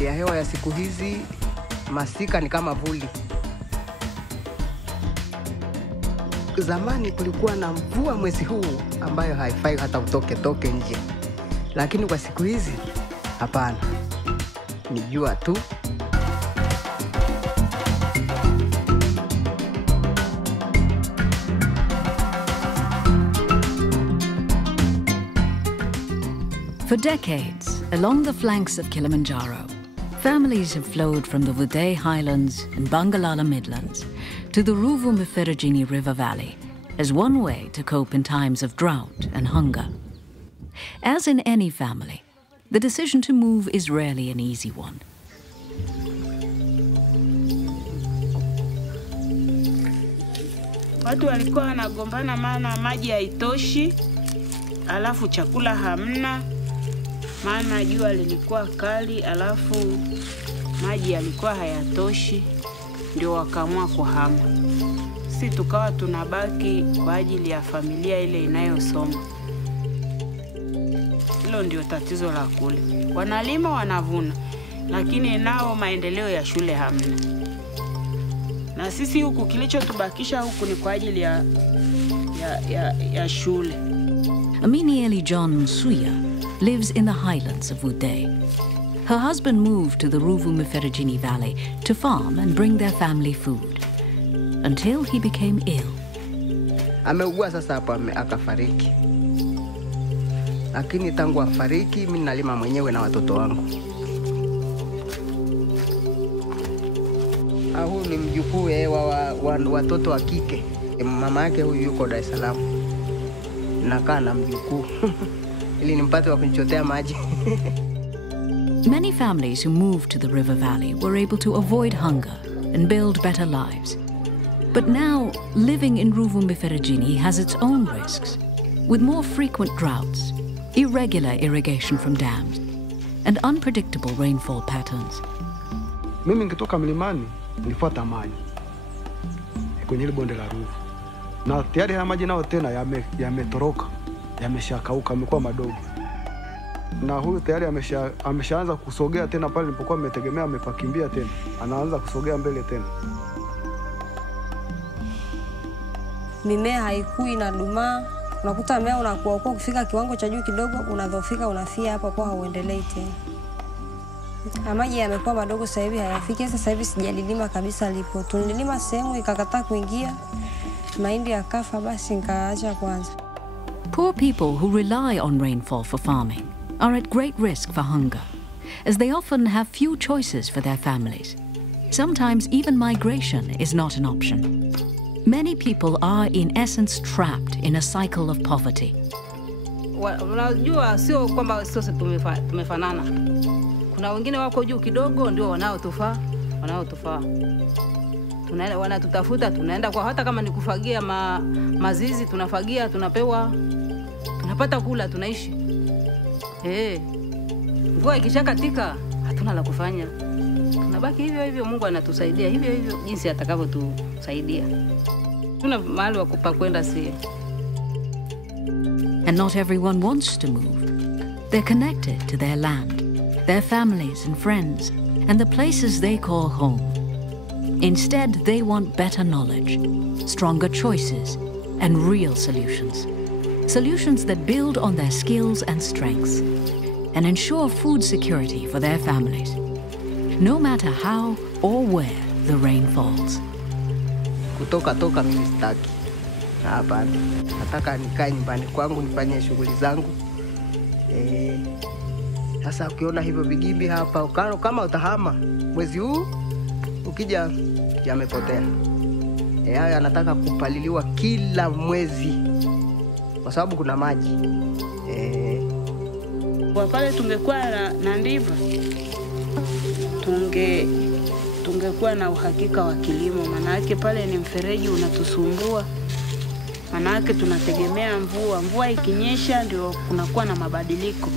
hali ya hewa ya siku hizi, masika ni kama vuli. Zamani kulikuwa na mvua mwezi huu ambayo haifai hata utoke nje. Lakini kwa siku hizi, hapana. Ni jua tu. For decades, along the flanks of Kilimanjaro, families have flowed from the Vudee Highlands and Bangalala Midlands to the Ruvu-Mferejini River Valley as one way to cope in times of drought and hunger. As in any family, the decision to move is rarely an easy one. Watu walikuwa wanagombana maana maji haitoshi, alafu chakula hamna, maana jua lilikuwa kali, alafu maji yalikuwa hayatoshi, ndio wakaamua kuhama. Sisi tukawa tunabaki kwa ajili ya familia ile inayosoma. Hilo ndio tatizo la kule. Wanalima wanavuna, lakini nao maendeleo ya shule hamna. Na sisi huku kilichotubakisha huku ni kwa ajili ya shule. Aminieli John Msuya lives in the highlands of Vudee. Her husband moved to the Ruvu-Mferejini Valley to farm and bring their family food, until he became ill. Ameugua sasa hapa akafariki. Lakini tangu afariki, mimi nalima mwenyewe na watoto wangu. Huyu ni mjukuu wa watoto wa kike. Mama yake huyu yuko Dar es Salaam. Nakaa na mjukuu. Ili nimpate wa kunichotea maji. Many families who moved to the river valley were able to avoid hunger and build better lives. But now, living in Ruvu-Mferejini has its own risks, with more frequent droughts, irregular irrigation from dams, and unpredictable rainfall patterns. Mimi nikitoka mlimani, nilifuata maji kwenye ile bonde la Ruvu. Na tayari haya maji nao tena yametoroka, yameshakauka, yamekuwa madogo. Na huyu tayari ameshaanza kusogea tena pale nilipokuwa nimetegemea amepakimbia tena. Anaanza kusogea mbele tena. Mimea haikui na dumaa. Unakuta mmea unakuwa uko kufika kiwango cha juu kidogo, unadhofika, unafia hapo kwa hauendelei tena. Maji yamekuwa madogo sasa hivi hayafiki. Sasa hivi sijalilima kabisa lipo. Tulilima sehemu ikakataa kuingia. Mahindi yakafa, basi nikaacha kwanza. Poor people who rely on rainfall for farming are at great risk for hunger, as they often have few choices for their families. Sometimes even migration is not an option. Many people are in essence trapped in a cycle of poverty. Unajua sio kwamba sisi tumefanana. Kuna wengine wako juu kidogo ndio wanaotufaa. Wanatutafuta, tunaenda kwa hata kama ni kufagia mazizi, tunafagia, tunapewa, tunapata kula, tunaishi. Mvua ikishakatika hatuna la kufanya. Tunabaki hivyo hivyo, Mungu anatusaidia hivyo hivyo jinsi atakavyotusaidia. Tuna mahali wa kwenda si. And not everyone wants to move. They're connected to their land, their families and friends, and the places they call home. Instead, they want better knowledge, stronger choices, and real solutions. Solutions that build on their skills and strengths, and ensure food security for their families, no matter how or where the rain falls. Kutoka mimi sitaki. Hapana. Nataka nikae nyumbani kwangu nifanye shughuli zangu. Sasa ukiona hivyo vigimbi hapa, kama utahama mwezi huu, ukija yamepotea. Hayo anataka kupaliliwa kila mwezi kwa sababu kuna maji. Kwa pale tungekuwa na ndiva, tungekuwa na uhakika wa kilimo. Maana yake pale ni mfereji unatusumbua. Maana yake tunategemea mvua. Mvua ikinyesha ndio kunakuwa na mabadiliko.